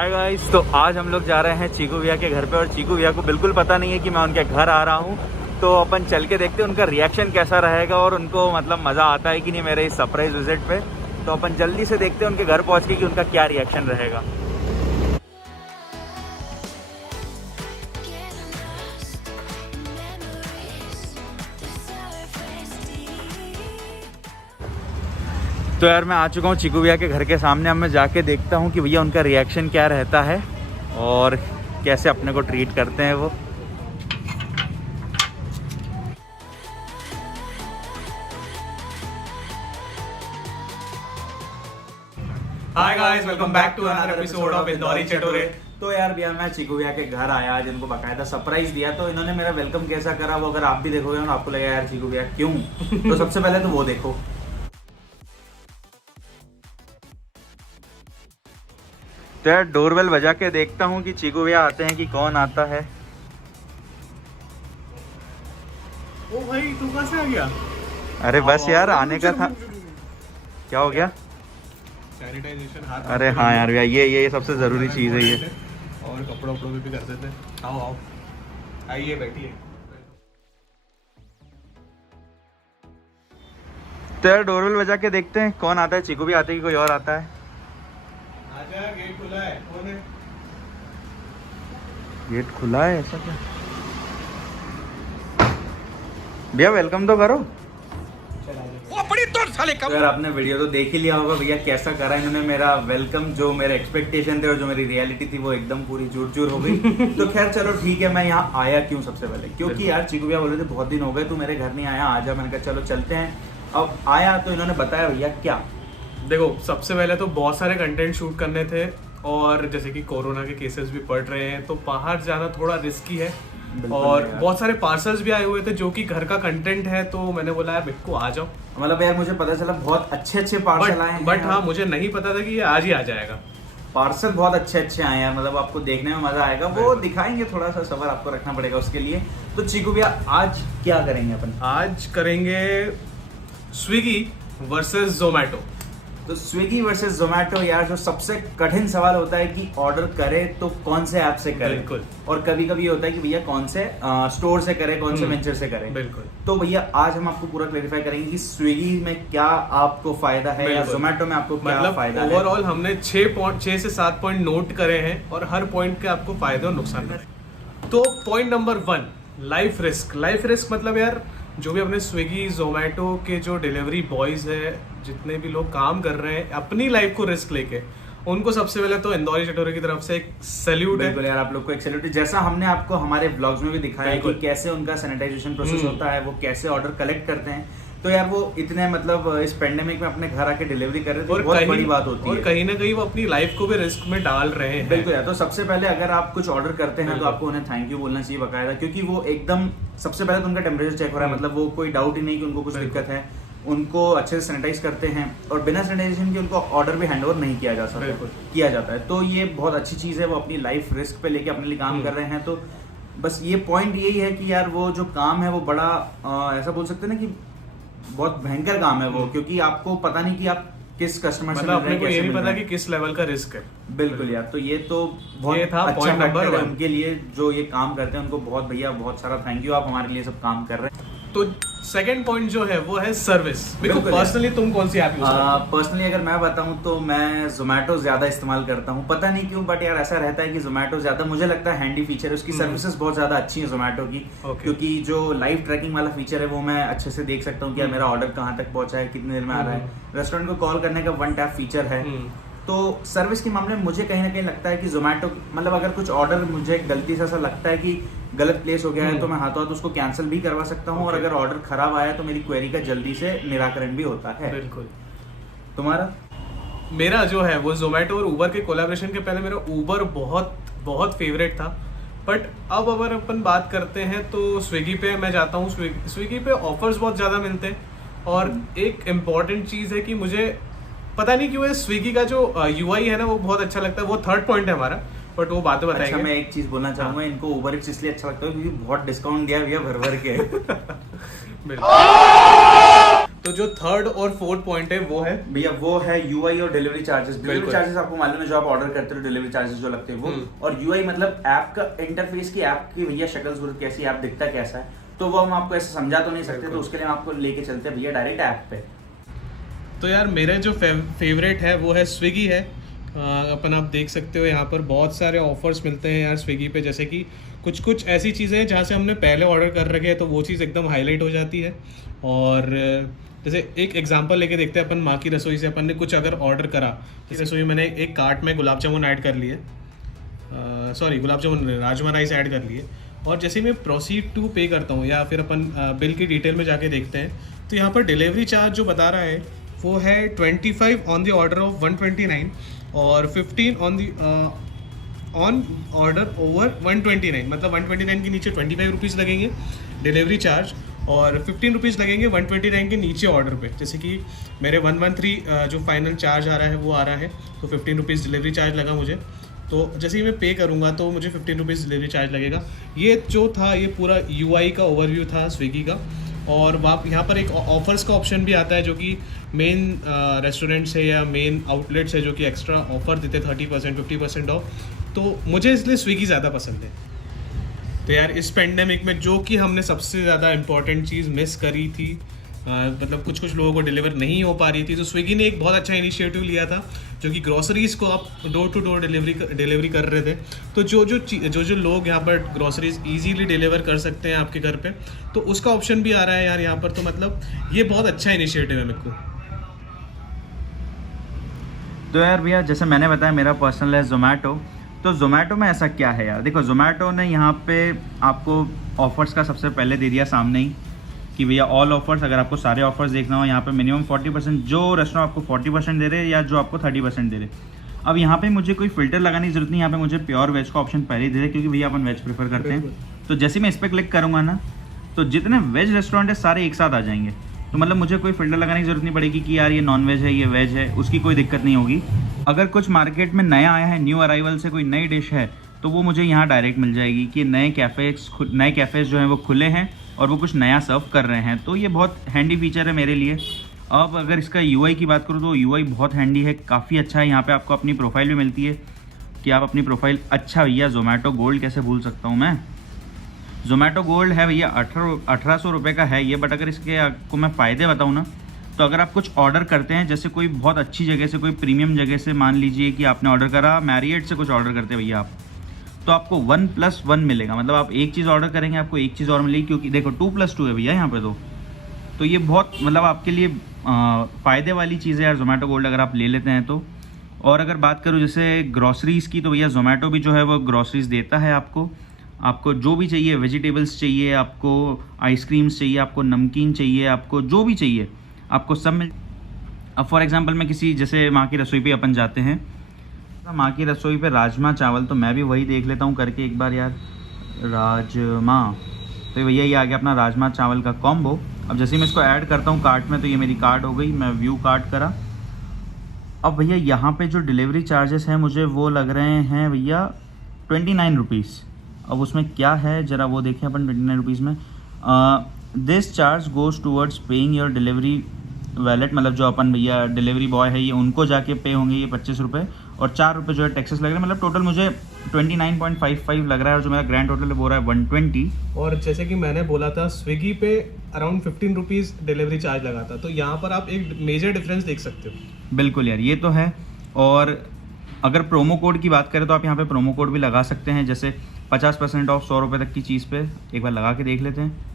Hi guys, तो आज हम लोग जा रहे हैं चीकू भैया के घर पे और चीकू भैया को बिल्कुल पता नहीं है कि मैं उनके घर आ रहा हूँ। तो अपन चल के देखते हैं उनका रिएक्शन कैसा रहेगा और उनको मतलब मज़ा आता है कि नहीं मेरे इस सरप्राइज विजिट पे। तो अपन जल्दी से देखते हैं उनके घर पहुँच के कि उनका क्या रिएक्शन रहेगा। तो यार मैं आ चुका हूँ चीकू भैया के घर के सामने। अब मैं जाके देखता हूँ कि भैया उनका रिएक्शन क्या रहता है और कैसे अपने को ट्रीट करते हैं वो। Hi guys, welcome back to another episode of Indori Chatore. तो यार भैया मैं चीकू भैया के घर आया आज, इनको बकायदा सरप्राइज दिया। तो इन्होंने मेरा वेलकम कैसा करा वो अगर आप भी देखोगे ना आपको लगेगा यार चीकू भैया क्यों। तो सबसे पहले तो वो देखो। तो यार डोरबेल बजा के देखता हूँ कि चीकू भैया आते हैं कि कौन आता है। ओ भाई, तू कहाँ से आ गया? अरे बस यार आने का था। क्या हो गया? सैनिटाइजेशन हाथ। अरे हाँ यार भैया ये सबसे ज़रूरी चीज़ है ये। और कपड़ों पे भी कर देते। आओ आओ, आइए बैठिए। तो यार डोरबेल बजा के देखते हैं कौन आता है। चीकू भी आते हैं कि कोई और आता है। आजा, गेट खुला है। कौन है? गेट खुला है ऐसा क्या? भैया वेलकम तो करो। तो यार आपने वीडियो तो देख ही लिया होगा भैया कैसा करा इन्होंने मेरा वेलकम। जो मेरे एक्सपेक्टेशन थे और जो मेरी रियलिटी थी वो एकदम पूरी चूर चूर हो गई। तो खैर चलो ठीक है। मैं यहाँ आया क्यों सबसे पहले, क्योंकि यार चीकू भैया बोल रहे थे बहुत दिन हो गए तू मेरे घर नहीं आया, आजा। मैंने कहा चलो चलते हैं। अब आया तो इन्होंने बताया भैया क्या। देखो, सबसे पहले तो बहुत सारे कंटेंट शूट करने थे और जैसे कि कोरोना के केसेस भी बढ़ रहे हैं तो बाहर जाना थोड़ा रिस्की है। और बहुत सारे पार्सल्स भी आए हुए थे जो कि घर का कंटेंट है। तो मैंने बोला यार बिट्टू आ जाओ। मतलब यार मुझे पता चला बहुत अच्छे पार्सल आए हैं। बट हाँ, मुझे नहीं पता था कि ये आज ही आ जाएगा। पार्सल बहुत अच्छे आए हैं। मतलब आपको देखने में मजा आएगा। वो दिखाएंगे, थोड़ा सा सब्र आपको रखना पड़ेगा उसके लिए। तो चीकू भैया आज क्या करेंगे अपन? आज करेंगे स्विगी वर्सेस जोमैटो। तो स्विगी वर्सेस जोमैटो यार, जो सबसे कठिन सवाल होता है कि ऑर्डर करे तो कौन से ऐप से करे। बिल्कुल। और कभी कभी ये होता है कि भैया कौन से स्टोर से करे, कौन से वेंचर से करे। बिल्कुल। तो भैया आज हम आपको पूरा क्लेरिफाई करेंगे कि स्विगी में क्या आपको फायदा है या जोमैटो में आपको क्या फायदा है। ओवरऑल हमने 6 से 7 पॉइंट नोट करे हैं और हर पॉइंट के आपको फायदे और नुकसान है। तो point number 1, life risk. Life risk मतलब यार जो भी अपने स्विगी जोमैटो के जो डिलीवरी बॉयज है, जितने भी लोग काम कर रहे हैं अपनी लाइफ को रिस्क लेके, उनको सबसे पहले तो इंदौरी चटोरे की तरफ से एक सैल्यूट है। बिल्कुल यार, आप लोग को एक सैल्यूट है। जैसा हमने आपको हमारे ब्लॉग्स में भी दिखाया कि कैसे उनका सैनिटाइजेशन प्रोसेस होता है, वो कैसे ऑर्डर कलेक्ट करते हैं। तो यार वो इतने मतलब इस पेंडेमिक में अपने घर आके डिलीवरी कर रहे थे, बहुत बड़ी बात होती है। और कहीं ना कहीं वो अपनी लाइफ को भी रिस्क में डाल रहे हैं। बिल्कुल यार। तो सबसे पहले अगर आप कुछ ऑर्डर करते हैं तो आपको उन्हें थैंक यू बोलना चाहिए बकायदा, क्योंकि वो एकदम सबसे पहले तो उनका टेम्परेचर चेक हो रहा है। मतलब वो कोई डाउट ही नहीं कि उनको कुछ दिक्कत है। उनको अच्छे से सैनिटाइज करते हैं और बिना सैनिटाइजेशन के उनको ऑर्डर भी हैंड ओवर नहीं किया जा सकता, किया जाता है। तो ये बहुत अच्छी चीज़ है। वो अपनी लाइफ रिस्क पे लेके अपने लिए काम कर रहे हैं। तो बस ये पॉइंट यही है कि यार वो जो काम है वो बड़ा ऐसा बोल सकते हैं ना कि बहुत भयंकर काम है वो, क्योंकि आपको पता नहीं कि आप किस कस्टमर से मिल रहे हैं, अपने को ये नहीं पता कि किस लेवल का रिस्क है। बिल्कुल यार। तो ये तो बहुत था अच्छा पॉइंट नंबर 1 उनके लिए जो ये काम करते हैं उनको बहुत भैया बहुत सारा थैंक यू। आप हमारे लिए सब काम कर रहे हैं। तो सेकंड पॉइंट जो है वो है सर्विस। देखो पर्सनली तुम कौन सी ऐप यूज करते हो? पर्सनली अगर मैं बताऊं तो मैं जोमैटो ज्यादा इस्तेमाल करता हूं। पता नहीं क्यों, बट यार ऐसा रहता है कि जोमैटो ज्यादा मुझे लगता है हैंडी फीचर है। उसकी सर्विसेज बहुत ज्यादा अच्छी है जोमैटो की। क्योंकि जो लाइव ट्रैकिंग वाला फीचर है वो मैं अच्छे से देख सकता हूँ कि यार मेरा ऑर्डर कहाँ तक पहुंचा है, कितनी देर में आ रहा है। रेस्टोरेंट को कॉल करने का 1 टैप फीचर है। तो सर्विस के मामले में मुझे कहीं ना कहीं लगता है कि जोमैटो मतलब अगर कुछ ऑर्डर मुझे गलती से ऐसा लगता है कि गलत प्लेस हो गया है तो मैं हाथों हाथ उसको कैंसिल भी करवा सकता हूँ। और अगर ऑर्डर खराब आया तो मेरी क्वेरी का जल्दी से निराकरण भी होता है। बिल्कुल। तुम्हारा? मेरा जो है वो जोमैटो और उबर के कोलैबोरेशन के पहले मेरा उबर बहुत फेवरेट था। बट अब अगर अपन बात करते हैं तो स्विगी पे मैं जाता हूँ। स्विगी पे ऑफर्स बहुत ज़्यादा मिलते हैं। और एक इम्पॉर्टेंट चीज़ है कि मुझे पता नहीं क्यों स्विगी का जो यूआई है ना वो बहुत अच्छा लगता है। वो थर्ड पॉइंट है हमारा, बट वो बातें बताएंगे। अच्छा, मैं एक चीज बोलना चाहूंगा। इनको उबर एक्स इसलिए अच्छा लगता है क्योंकि बहुत डिस्काउंट दिया भैया भर भर के। तो तो जो थर्ड और फोर्थ पॉइंट है वो है भैया वो है यूआई और डिलीवरी चार्जेस। डिलीवरी बिल्कुल। चार्जेस आपको मालूम है, जो आप ऑर्डर करते हो डिलीवरी चार्जेस जो लगते हैं वो, और यूआई मतलब ऐप का इंटरफेस की, ऐप की भैया शक्ल सूरत कैसी, ऐप दिखता कैसा है, तो वो हम आपको ऐसे समझा तो नहीं सकते, तो उसके लिए हम आपको लेके चलते हैं भैया डायरेक्ट ऐप पे। तो यार मेरे जो फेवरेट है वो है स्विगी है। अपन आप देख सकते हो यहाँ पर बहुत सारे ऑफर्स मिलते हैं यार स्विगी पे, जैसे कि कुछ ऐसी चीज़ें हैं जहाँ से हमने पहले ऑर्डर कर रखे हैं तो वो चीज़ एकदम हाईलाइट हो जाती है। और जैसे एक एग्जांपल लेके देखते हैं अपन माँ की रसोई से, अपन ने कुछ अगर ऑर्डर करा, जैसे रसोई मैंने एक कार्ट में गुलाब जामुन ऐड कर लिए, sorry gulab jamun rajma rice add कर लिए, और जैसे मैं प्रोसीड टू पे करता हूँ या फिर अपन बिल की डिटेल में जाके देखते हैं तो यहाँ पर डिलीवरी चार्ज जो बता रहा है वो है 25 ऑन द ऑर्डर ऑफ 129 और 15 ऑन ऑर्डर ओवर 129, मतलब 129 के नीचे 25 रुपीज़ लगेंगे डिलीवरी चार्ज और 15 रुपीज़ लगेंगे 129 के नीचे ऑर्डर पे। जैसे कि मेरे 113 जो फाइनल चार्ज आ रहा है वो आ रहा है, तो 15 रुपीज़ डिलीवरी चार्ज लगा मुझे। तो जैसे ही मैं पे करूँगा तो मुझे 15 रुपीज़ डिलीवरी चार्ज लगेगा। ये जो था ये पूरा यूआई का ओवरव्यू था स्विगी का। और वहाँ यहाँ पर एक ऑफर्स का ऑप्शन भी आता है जो कि मेन रेस्टोरेंट से या मेन आउटलेट से जो कि एक्स्ट्रा ऑफर देते 30% 50% ऑफ, तो मुझे इसलिए स्विगी ज़्यादा पसंद है। तो यार इस पेंडेमिक में जो कि हमने सबसे ज़्यादा इम्पॉर्टेंट चीज़ मिस करी थी, मतलब कुछ लोगों को डिलीवर नहीं हो पा रही थी, तो स्विगी ने एक बहुत अच्छा इनिशिएटिव लिया था जो कि ग्रोसरीज़ को आप डोर टू डोर डिलीवरी कर रहे थे। तो जो लोग यहाँ पर ग्रोसरीज इजीली डिलीवर कर सकते हैं आपके घर पे, तो उसका ऑप्शन भी आ रहा है यार यहाँ पर। तो मतलब ये बहुत अच्छा इनिशिएटिव है मेरे को। तो यार भैया जैसे मैंने बताया मेरा पर्सनल है जोमेटो, तो जोमेटो में ऐसा क्या है यार, देखो जोमेटो ने यहाँ पे आपको ऑफर्स का सबसे पहले दे दिया सामने ही कि भैया ऑल ऑफर्स, अगर आपको सारे ऑफर्स देखना हो यहाँ पे मिनिमम 40%, जो रेस्टोरेंट आपको 40% दे रहे हैं या जो आपको 30% दे रहे हैं। अब यहाँ पे मुझे कोई फिल्टर लगाने की जरूरत नहीं, यहाँ पे मुझे प्योर वेज का ऑप्शन पहले ही दे रहे क्योंकि भैया अपन वेज प्रेफर करते हैं। तो जैसे मैं इस पर क्लिक करूँगा ना, तो जितने वेज रेस्टोरेंट है सारे एक साथ आ जाएंगे, तो मतलब मुझे कोई फिल्टर लगाने की जरूरत नहीं पड़ेगी कि यार ये नॉन वेज है ये वेज है, उसकी कोई दिक्कत नहीं होगी। अगर कुछ मार्केट में नया आया है, न्यू अराइवल से कोई नई डिश है, तो वो मुझे यहाँ डायरेक्ट मिल जाएगी कि नए कैफ़ेज़ जो हैं वो खुले हैं और वो कुछ नया सर्व कर रहे हैं। तो ये बहुत हैंडी फीचर है मेरे लिए। अब अगर इसका यूआई की बात करूँ तो यूआई बहुत हैंडी है, काफ़ी अच्छा है। यहाँ पे आपको अपनी प्रोफाइल भी मिलती है कि आप अपनी प्रोफाइल, अच्छा भैया जोमेटो गोल्ड कैसे भूल सकता हूँ मैं, जोमेटो गोल्ड है भैया 1800 रुपये का है ये। बट अगर इसके आपको मैं फ़ायदे बताऊँ ना, तो अगर आप कुछ ऑर्डर करते हैं, जैसे कोई बहुत अच्छी जगह से, कोई प्रीमियम जगह से, मान लीजिए कि आपने ऑर्डर करा मैरियट से कुछ ऑर्डर करते भैया आप, तो आपको 1+1 मिलेगा। मतलब आप एक चीज़ ऑर्डर करेंगे आपको एक चीज़ और मिलेगी, क्योंकि देखो 2+2 है भैया यहाँ पे। तो ये बहुत मतलब आपके लिए फ़ायदे वाली चीज़ है यार जोमेटो गोल्ड, अगर आप ले लेते हैं तो। और अगर बात करूँ जैसे ग्रॉसरीज़ की, तो भैया जोमेटो भी जो है वो ग्रॉसरीज़ देता है आपको जो भी चाहिए, वेजिटेबल्स चाहिए, आपको आइसक्रीम्स चाहिए, आपको नमकीन चाहिए, आपको जो भी चाहिए आपको सब मिल। अब फॉर एग्जांपल मैं किसी जैसे माँ की रसोई पे अपन जाते हैं, माँ की रसोई पे राजमा चावल, तो मैं भी वही देख लेता हूँ करके एक बार यार, राजमा, तो भैया ये आ गया अपना राजमा चावल का कॉम्बो। अब जैसे मैं इसको ऐड करता हूँ कार्ट में, तो ये मेरी कार्ट हो गई, मैं व्यू कार्ट करा। अब भैया यहाँ पे जो डिलीवरी चार्जेस हैं मुझे वो लग रहे हैं भैया 29 रुपीज़। अब उसमें क्या है ज़रा वो देखें अपन 29 रुपीज़ में। This charge goes towards paying your delivery wallet, मतलब जो अपन भैया डिलीवरी बॉय है ये उनको जाके पे होंगे ये 25 रुपये, और 4 रुपये जो है टैक्सेस लग रहे हैं। मतलब टोटल मुझे 29.55 लग रहा है, और जो मेरा ग्रैंड टोटल वो रहा है 120। और जैसे कि मैंने बोला था स्विगी पे अराउंड 15 रुपीज़ डिलीवरी चार्ज लगा था, तो यहाँ पर आप एक मेजर डिफरेंस देख सकते हो। बिल्कुल यार ये तो है। और अगर प्रोमो कोड की बात करें तो आप यहाँ पे प्रोमो कोड भी लगा सकते हैं, जैसे 50% ऑफ 100 रुपये तक की चीज़ पे। एक बार लगा के देख लेते हैं।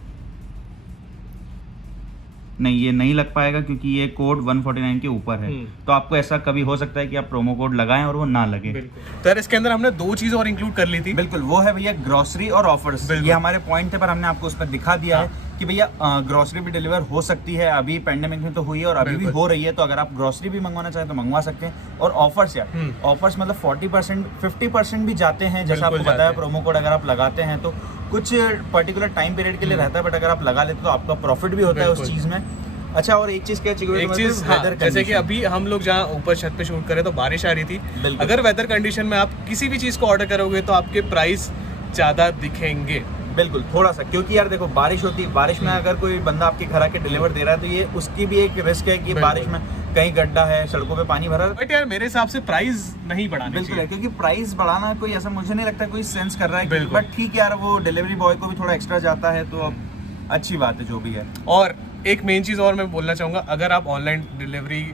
नहीं, ये नहीं लग पाएगा क्योंकि ये कोड 149 के ऊपर है। तो आपको ऐसा कभी हो सकता है कि आप प्रोमो कोड लगाएं और वो ना लगे। तो यार इसके अंदर हमने 2 चीज़ और इंक्लूड कर ली थी। बिल्कुल, वो है भैया ग्रोसरी और ऑफर्स। ये हमारे पॉइंट थे पर हमने आपको उस पर दिखा दिया है कि भैया ग्रोसरी भी डिलीवर हो सकती है। अभी पेंडेमिक में तो हुई है और अभी भी हो रही है, तो अगर आप ग्रोसरी भी मंगवाना चाहें तो मंगवा सकते हैं। और ऑफर्स यार, ऑफर्स मतलब 40% 50% भी जाते हैं, जैसा आपको बताया। प्रोमो कोड अगर आप लगाते हैं तो कुछ पर्टिकुलर टाइम पीरियड के लिए रहता है, बट अगर आप लगा लेते तो आपका प्रॉफिट भी होता है उस चीज़ में। अच्छा, और एक चीज़ क्या चाहिए, जैसे कि अभी हम लोग जहाँ ऊपर छत पे शूट करें तो बारिश आ रही थी। अगर वेदर कंडीशन में आप किसी भी चीज़ को ऑर्डर करोगे तो आपके प्राइस ज़्यादा दिखेंगे। बिल्कुल थोड़ा सा, क्योंकि यार देखो बारिश होती है, बारिश में अगर कोई बंदा आपके घर आके डिलीवर दे रहा है तो ये उसकी भी एक रिस्क है कि बारिश में कहीं गड्ढा है, सड़कों पे पानी भरा है। बट यार मेरे हिसाब से प्राइस नहीं बढ़ानी बिल्कुल है, चाहिए। क्योंकि प्राइस बढ़ाना कोई ऐसा मुझे नहीं लगता कोई सेंस कर रहा है, बिल्कुल। बट ठीक है यार, वो डिलीवरी बॉय को भी थोड़ा एक्स्ट्रा जाता है तो अब अच्छी बात है जो भी है। और एक मेन चीज़ और मैं बोलना चाहूँगा, अगर आप ऑनलाइन डिलीवरी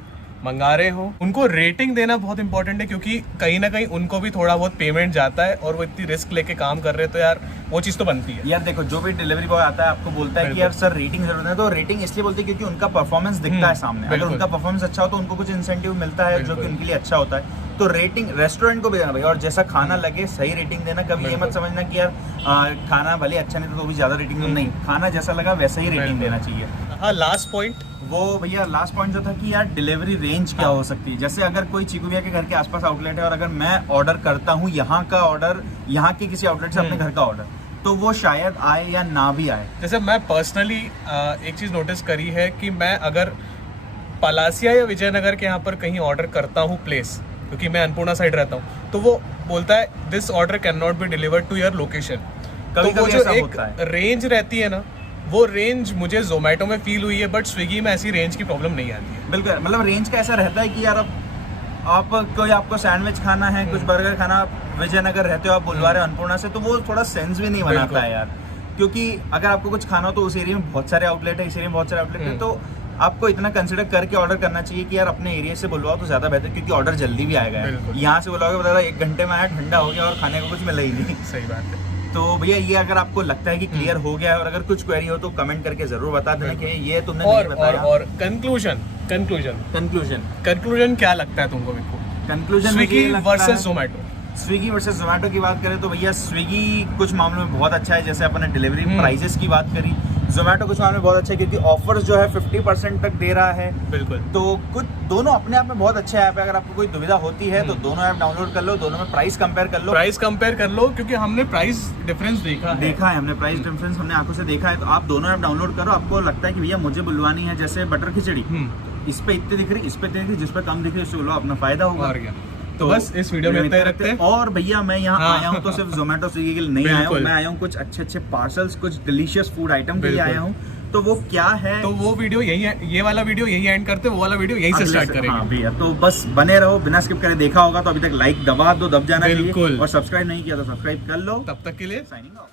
मंगा रहे हो उनको रेटिंग देना बहुत इंपॉर्टेंट है, क्योंकि कहीं ना कहीं उनको भी थोड़ा बहुत पेमेंट जाता है और वो इतनी रिस्क लेके काम कर रहे हैं, तो यार वो चीज़ तो बनती है। यार देखो, जो भी डिलीवरी बॉय आता है आपको बोलता है कि यार सर रेटिंग जरूरत है, तो रेटिंग इसलिए बोलते हैं क्योंकि उनका परफॉर्मेंस दिखता है सामने। अगर उनका परफॉर्मेंस अच्छा हो तो उनको कुछ इंसेंटिव मिलता है जो कि उनके लिए अच्छा होता है। तो रेटिंग रेस्टोरेंट को भी देना भाई, और जैसा खाना लगे सही रेटिंग देना। कभी ये मत समझना कि यार खाना भले अच्छा नहीं तो भी ज्यादा रेटिंग नहीं, खाना जैसा लगा वैसा ही रेटिंग देना चाहिए। हाँ, लास्ट पॉइंट वो भैया लास्ट पॉइंट जो था कि यार डिलीवरी रेंज क्या हो सकती है। जैसे अगर कोई चीकू भैया के घर के आसपास आउटलेट है और अगर मैं ऑर्डर करता हूँ यहाँ का ऑर्डर, यहाँ के किसी आउटलेट से अपने घर का ऑर्डर, तो वो शायद आए या ना भी आए। जैसे मैं पर्सनली एक चीज़ नोटिस करी है कि मैं अगर पलासिया या विजयनगर के यहाँ पर कहीं ऑर्डर करता हूँ प्लेस, क्योंकि मैं अन्नपूर्णा साइड रहता हूँ, तो वो बोलता है this order can not be delivered to your location. तो वो जो एक रेंज रहती है ना, वो रेंज मुझे जोमेटो में फील हुई है, बट स्विगी में ऐसी रेंज की प्रॉब्लम नहीं आती है। बिल्कुल, मतलब रेंज का ऐसा रहता है कि यार अब आप कोई आपको सैंडविच खाना है, कुछ बर्गर खाना, आप विजयनगर रहते हो, आप बुलवा रहे हो अन्नपूर्णा से, तो वो थोड़ा सेंस भी नहीं बनाता है यार। क्योंकि अगर आपको कुछ खाना हो तो उस एरिया में बहुत सारे आउटलेट है, इस एरिया में बहुत सारे आउटलेट है, तो आपको इतना कंसिडर करके ऑर्डर करना चाहिए कि यार अपने एरिया से बुलवाओ तो ज्यादा बेहतर, क्योंकि ऑर्डर जल्दी भी आएगा। यहाँ से बुलाओगे बता 1 घंटे में आया, ठंडा हो गया और खाने को कुछ मिला ही नहीं। सही बात है। तो भैया ये अगर आपको लगता है कि क्लियर हो गया है और अगर कुछ क्वेरी हो तो कमेंट करके जरूर बता देना कि ये तुमने नहीं बताया। और कंक्लूजन क्या लगता है तुमको? Conclusion Swiggy versus Zomato. Swiggy versus Zomato की बात करें तो भैया स्विगी कुछ मामलों में बहुत अच्छा है, जैसे अपन ने डिलीवरी प्राइजेस की बात करी। जोमेटो कुछ मामलों में बहुत अच्छा है क्योंकि ऑफर्स जो है 50% तक दे रहा है। बिल्कुल। तो कुछ दोनों अपने आप में बहुत अच्छे ऐप है। अगर आपको कोई दुविधा होती है तो दोनों ऐप डाउनलोड कर लो, दोनों में प्राइस कंपेयर कर लो। क्योंकि हमने प्राइस डिफरेंस देखा है हमने प्राइस डिफरेंस हमने आंखों से देखा है। तो आप दोनों ऐप डाउनलोड करो, आपको लगता है कि भैया मुझे बुलवानी है जैसे बटर खिचड़ी, इस पे इतने दिख रही, इस पे इतने दिख रही, जिस पे कम दिख रही उससे बुलवाओ, अपना फायदा होगा। तो बस इस वीडियो में इतना ही रखते हैं। और भैया मैं यहाँ आया हूँ तो सिर्फ जोमेटो स्विगी के लिए नहीं आया हूँ, मैं आया हूँ कुछ अच्छे पार्सल्स, कुछ डिलीशियस फूड आइटम के लिए आया हूँ। तो वो क्या है, तो वो वीडियो यही है, ये वाला वीडियो यही एंड करते, वो वाला वीडियो यही से स्टार्ट करेंगे। हाँ भैया, तो बस बने रहो, बिना स्किप करे। देखा होगा तो अभी तक लाइक दबा दो, दब जाना चाहिए, और सब्सक्राइब नहीं किया तो सब्सक्राइब कर लो। तब तक के लिए साइनिंग ऑफ।